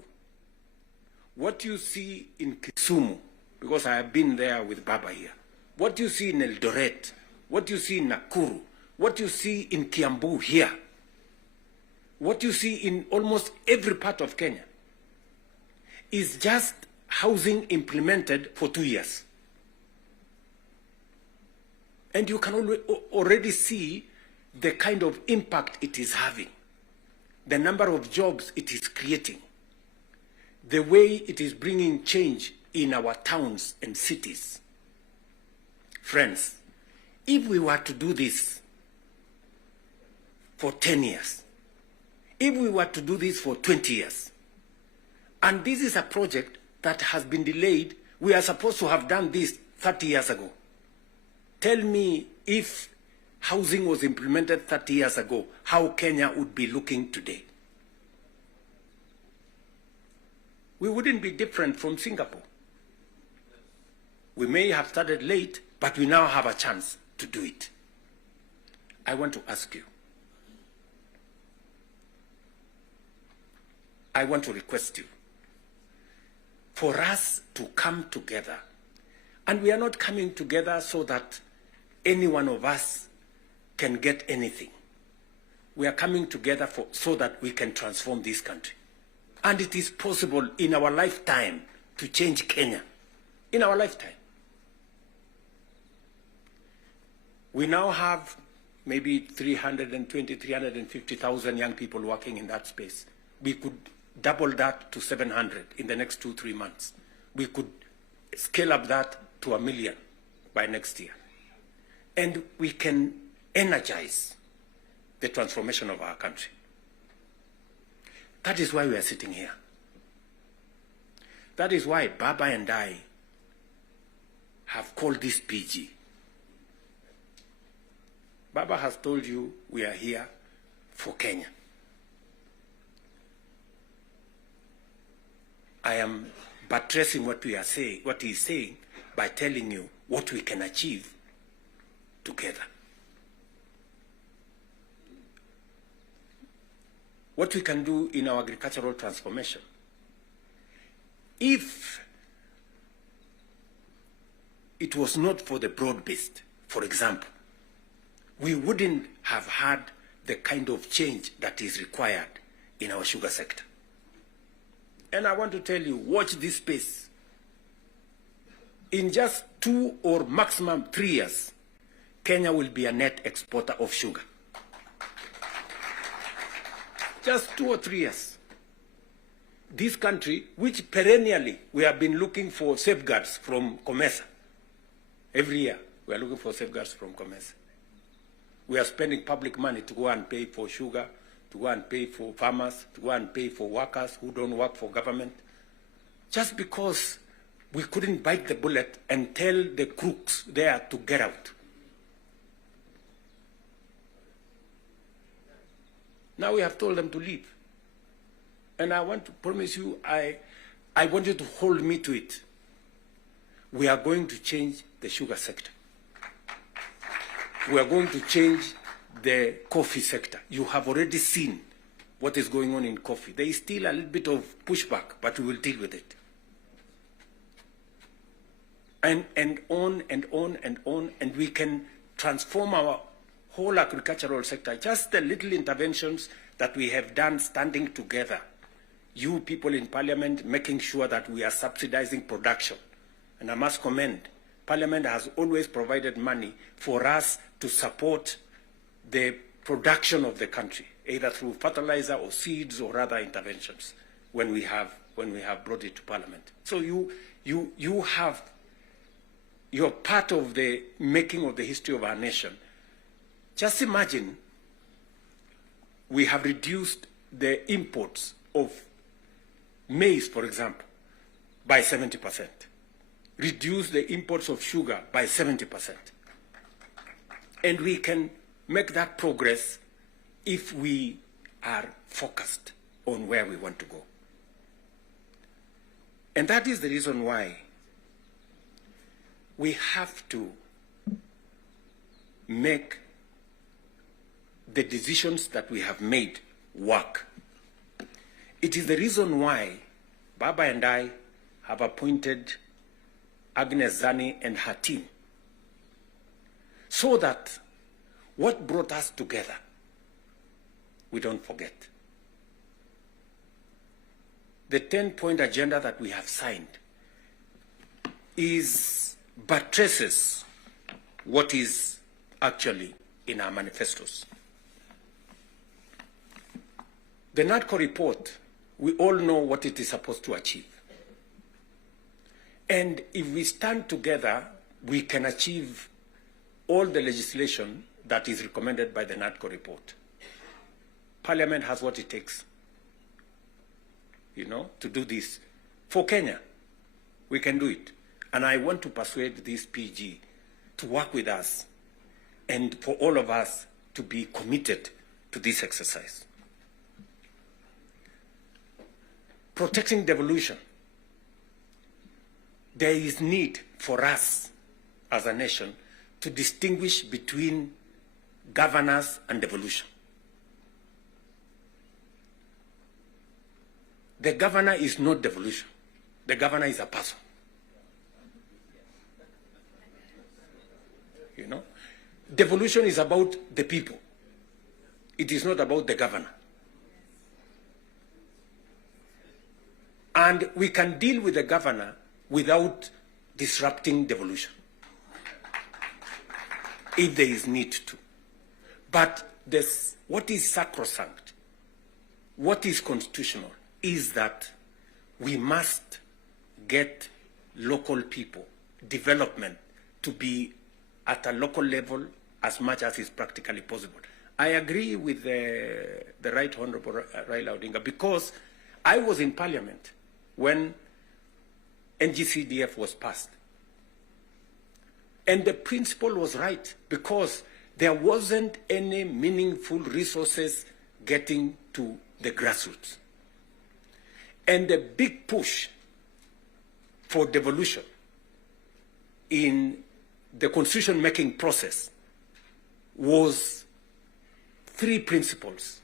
what you see in Kisumu, because I have been there with Baba here, what you see in Eldoret, what you see in Nakuru, what you see in Kiambu here, what you see in almost every part of Kenya is just housing implemented for 2 years. And you can already see the kind of impact it is having, the number of jobs it is creating, the way it is bringing change in our towns and cities. Friends, if we were to do this for 10 years, if we were to do this for 20 years, and this is a project that has been delayed, we are supposed to have done this 30 years ago. Tell me, if housing was implemented 30 years ago, how Kenya would be looking today. We wouldn't be different from Singapore. We may have started late, but we now have a chance to do it. I want to ask you, I want to request you for us to come together. And we are not coming together so that any one of us can get anything. We are coming together so that we can transform this country. And it is possible in our lifetime to change Kenya. In our lifetime. We now have maybe 320, 350,000 young people working in that space. We could double that to 700 in the next 2-3 months. We could scale up that to 1 million by next year. And we can energize the transformation of our country. That is why we are sitting here. That is why Baba and I have called this PG. Baba has told you we are here for Kenya. I am buttressing what we are saying, what he is saying, by telling you what we can achieve together. What we can do in our agricultural transformation. If it was not for the broad-based, for example, we wouldn't have had the kind of change that is required in our sugar sector. And I want to tell you, watch this space. In just 2 or maximum 3 years, Kenya will be a net exporter of sugar. Just 2 or 3 years. This country, which perennially we have been looking for safeguards from COMESA. Every year, we are looking for safeguards from COMESA. We are spending public money to go and pay for sugar, to go and pay for farmers, to go and pay for workers who don't work for government, just because we couldn't bite the bullet and tell the crooks there to get out. Now we have told them to leave. And I want to promise you, I want you to hold me to it. We are going to change the sugar sector. We are going to change the coffee sector. You have already seen what is going on in coffee. There is still a little bit of pushback, but we will deal with it. And on and on and on, and we can transform our whole agricultural sector. Just the little interventions that we have done standing together. You people in Parliament making sure that we are subsidizing production. And I must commend, Parliament has always provided money for us to support the production of the country, either through fertilizer or seeds or other interventions when we have brought it to Parliament. So you're part of the making of the history of our nation. Just imagine we have reduced the imports of maize, for example, by 70%. Reduce the imports of sugar by 70%. And we can make that progress if we are focused on where we want to go. And that is the reason why we have to make the decisions that we have made work. It is the reason why Baba and I have appointed Agnes Zani and her team, so that what brought us together, we don't forget. the 10-point agenda that we have signed buttresses what is actually in our manifestos. The NADCO report, we all know what it is supposed to achieve. And if we stand together, we can achieve all the legislation that is recommended by the NADCO report. Parliament has what it takes, to do this. For Kenya, we can do it. And I want to persuade this PG to work with us and for all of us to be committed to this exercise. Protecting devolution. There is need for us as a nation to distinguish between governance and devolution. The governor is not devolution. The governor is a person. Devolution is about the people. It is not about the governor. And we can deal with the governor without disrupting devolution, if there is need to. But what is sacrosanct, what is constitutional, is that we must get local people, development, to be at a local level as much as is practically possible. I agree with the Right Honorable Raila Odinga, because I was in Parliament when NGCDF was passed. And the principle was right, because there wasn't any meaningful resources getting to the grassroots. And the big push for devolution in the constitution-making process was three principles: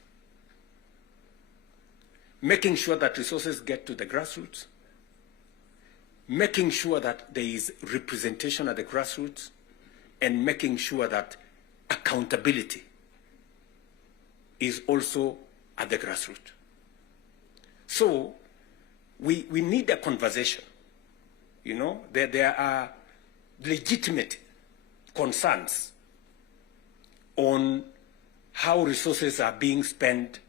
making sure that resources get to the grassroots, making sure that there is representation at the grassroots, and making sure that accountability is also at the grassroots. So we need a conversation. There are legitimate concerns on how resources are being spent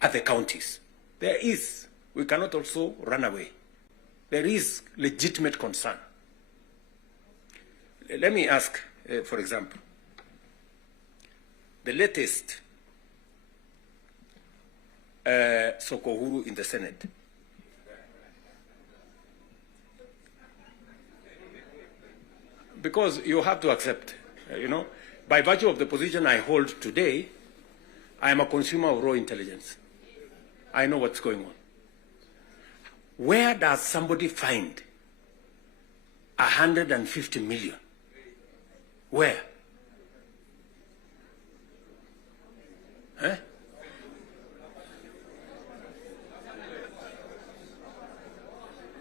at the counties. There is. We cannot also run away. There is legitimate concern. Let me ask, for example, the latest Sokohuru in the Senate. Because you have to accept, by virtue of the position I hold today, I am a consumer of raw intelligence. I know what's going on. Where does somebody find 150 million? Where?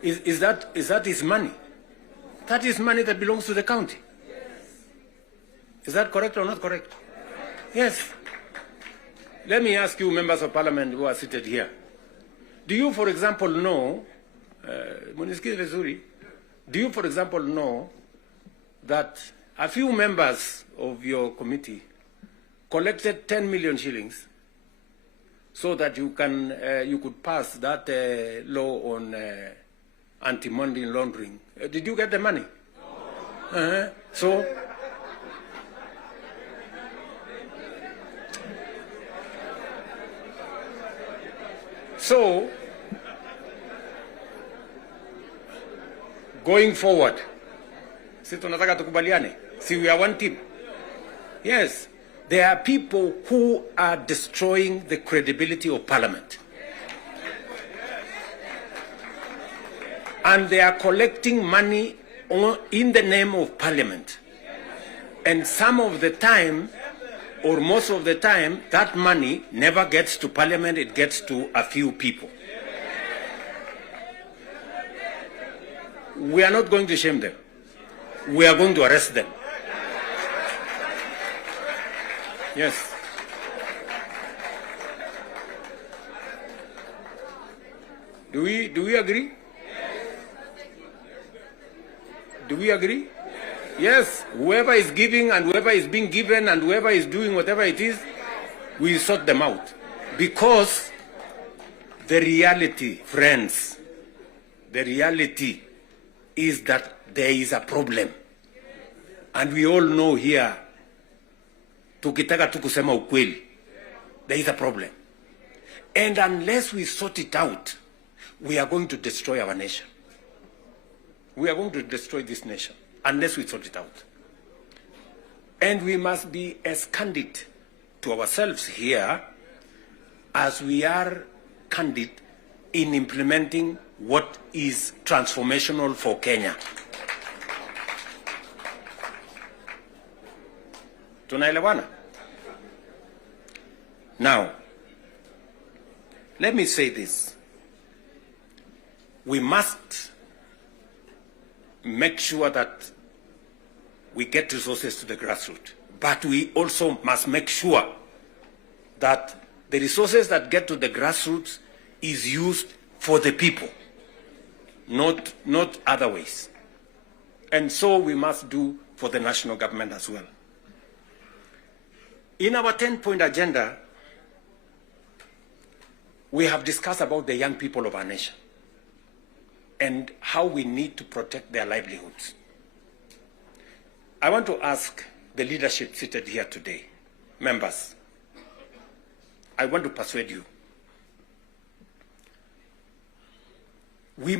Is that his money? That is money that belongs to the county. Is that correct or not correct? Yes. Let me ask you, members of parliament who are seated here. Do you, for example, know, do you, for example, know that a few members of your committee collected 10 million shillings so that you could pass that law on anti-money laundering? Did you get the money? No. So, going forward, si tunataka tukubaliane, si we are one team. Yes, there are people who are destroying the credibility of Parliament. And they are collecting money in the name of Parliament. And some of the time, or most of the time, that money never gets to Parliament, it gets to a few people. We are not going to shame them. We are going to arrest them. Yes. Do we agree? Do we agree? Yes. Whoever is giving and whoever is being given and whoever is doing whatever it is, we sort them out. Because the reality, friends, the reality is that there is a problem. And we all know here, tukitaka tu kusema ukweli, there is a problem. And unless we sort it out, we are going to destroy our nation. We are going to destroy this nation unless we sort it out. And we must be as candid to ourselves here as we are candid in implementing what is transformational for Kenya. Tunaelewana? Now, let me say this. We must make sure that we get resources to the grassroots, but we also must make sure that the resources that get to the grassroots is used for the people, not other ways. And so we must do for the national government as well. In our 10-point agenda, we have discussed about the young people of our nation and how we need to protect their livelihoods. I want to ask the leadership seated here today, members, I want to persuade you. We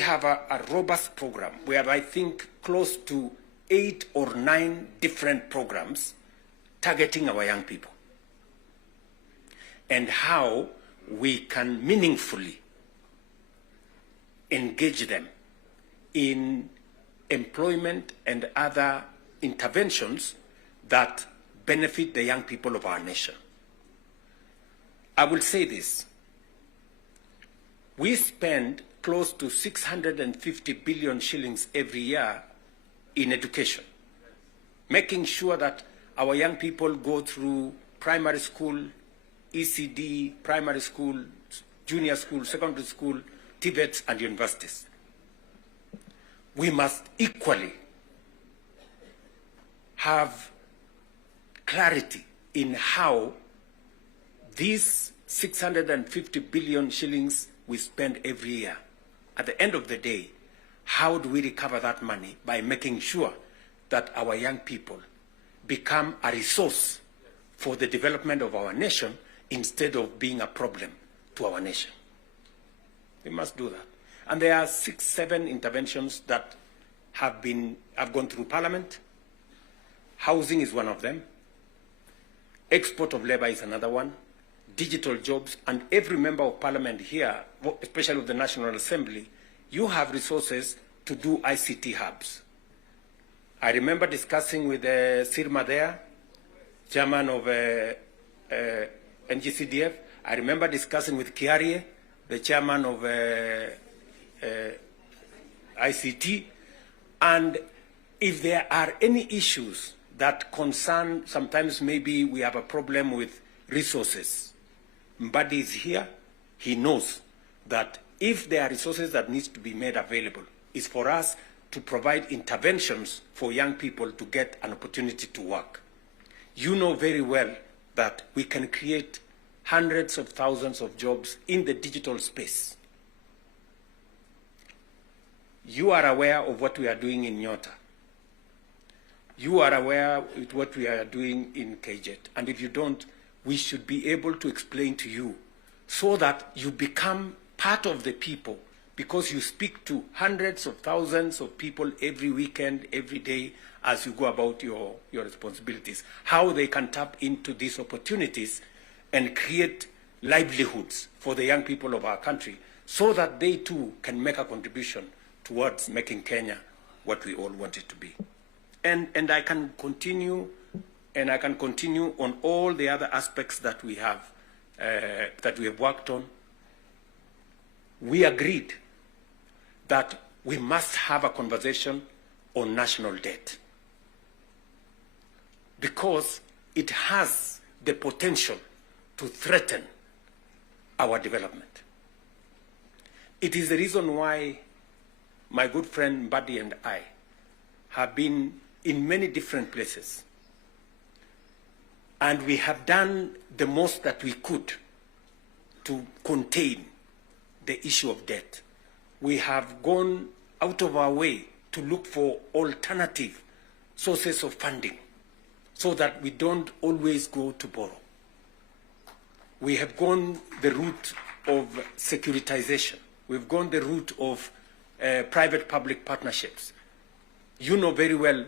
have a robust program. We have, I think, close to 8 or 9 different programs targeting our young people and how we can meaningfully engage them in employment and other interventions that benefit the young people of our nation. I will say this. We spend close to 650 billion shillings every year in education, making sure that our young people go through primary school, ECD, primary school, junior school, secondary school, TVETs, and universities. We must equally have clarity in how these 650 billion shillings we spend every year, at the end of the day, how do we recover that money? By making sure that our young people become a resource for the development of our nation instead of being a problem to our nation. We must do that. And there are 6, 7 interventions that have gone through Parliament. Housing is one of them. Export of labor is another one. Digital jobs, and every member of Parliament here, especially of the National Assembly, you have resources to do ICT hubs. I remember discussing with Sirma there, chairman of NGCDF. I remember discussing with Kiarie, the chairman of ICT. And if there are any issues that concern, sometimes maybe we have a problem with resources, Mbadi is here. He knows that if there are resources that need to be made available, it's for us to provide interventions for young people to get an opportunity to work. You know very well that we can create hundreds of thousands of jobs in the digital space. You are aware of what we are doing in Nyota. You are aware of what we are doing in KJet. And if you don't, we should be able to explain to you so that you become part of the people, because you speak to hundreds of thousands of people every weekend, every day, as you go about your responsibilities, how they can tap into these opportunities and create livelihoods for the young people of our country so that they too can make a contribution towards making Kenya what we all want it to be. And I can continue, and I can continue on all the other aspects that we have worked on. We agreed that we must have a conversation on national debt because it has the potential to threaten our development. It is the reason why my good friend Mbadi and I have been in many different places. And we have done the most that we could to contain the issue of debt. We have gone out of our way to look for alternative sources of funding so that we don't always go to borrow. We have gone the route of securitization. We've gone the route of private-public partnerships. You know very well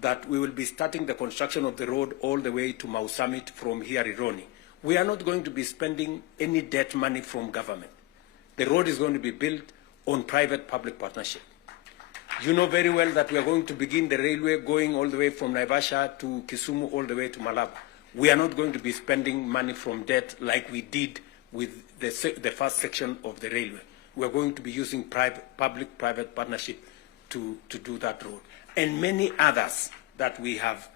that we will be starting the construction of the road all the way to Mau Summit from here, Ironi. We are not going to be spending any debt money from government. The road is going to be built on private-public partnership. You know very well that we are going to begin the railway going all the way from Naivasha to Kisumu all the way to Malaba. We are not going to be spending money from debt like we did with the first section of the railway. We are going to be using public-private partnership to do that road. And many others that we have,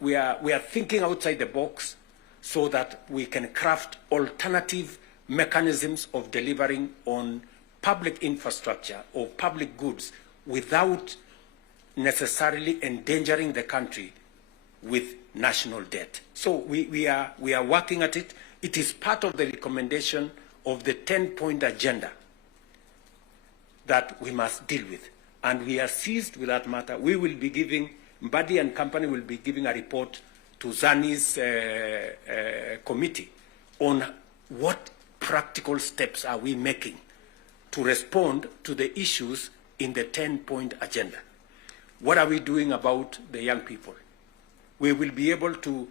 we are thinking outside the box so that we can craft alternative mechanisms of delivering on public infrastructure or public goods without necessarily endangering the country with national debt. So we are working at it. It is part of the recommendation of the 10-point agenda that we must deal with. And we are seized with that matter. We will be giving, Mbadi and company will be giving a report to Zani's committee on what practical steps are we making to respond to the issues in the 10-point agenda. What are we doing about the young people? We will be able to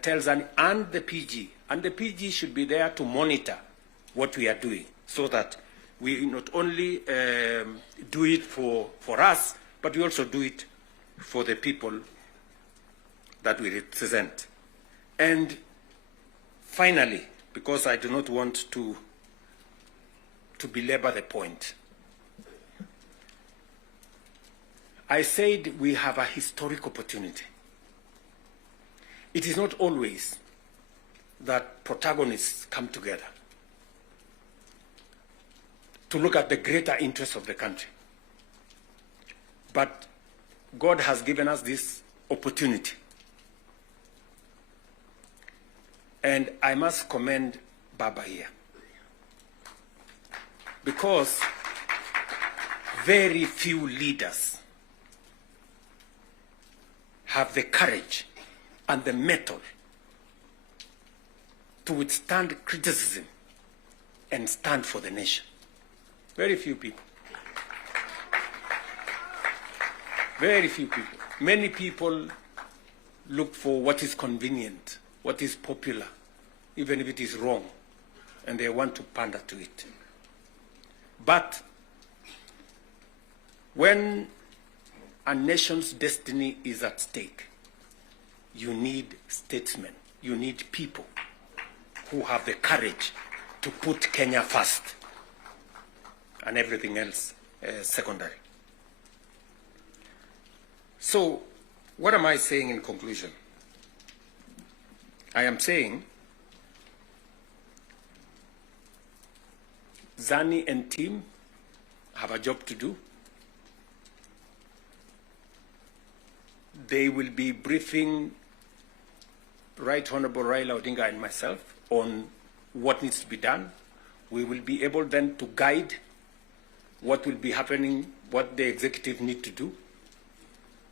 tell Zani and the PG should be there to monitor what we are doing so that we not only do it for us, but we also do it for the people that we represent. And finally, because I do not want to belabor the point, I said we have a historic opportunity. It is not always that protagonists come together to look at the greater interests of the country. But God has given us this opportunity. And I must commend Baba here, because very few leaders have the courage and the mettle to withstand criticism and stand for the nation. Very few people. Very few people. Many people look for what is convenient, what is popular, even if it is wrong, and they want to pander to it. But when a nation's destiny is at stake, you need statesmen, you need people who have the courage to put Kenya first and everything else secondary. So, what am I saying in conclusion? I am saying Zani and team have a job to do. They will be briefing Right Honorable Raila Odinga and myself on what needs to be done. We will be able then to guide what will be happening, what the executive need to do,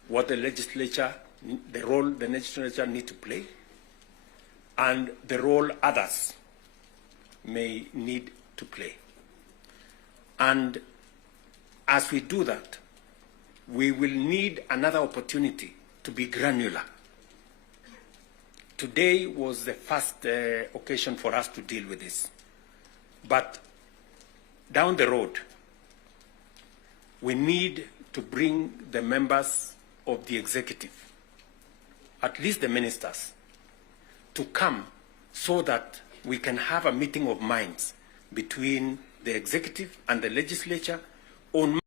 what the legislature, the role the legislature need to play, and the role others may need to play. And as we do that, we will need another opportunity to be granular. Today was the first occasion for us to deal with this. But down the road, we need to bring the members of the executive, at least the ministers, to come so that we can have a meeting of minds between the executive and the legislature on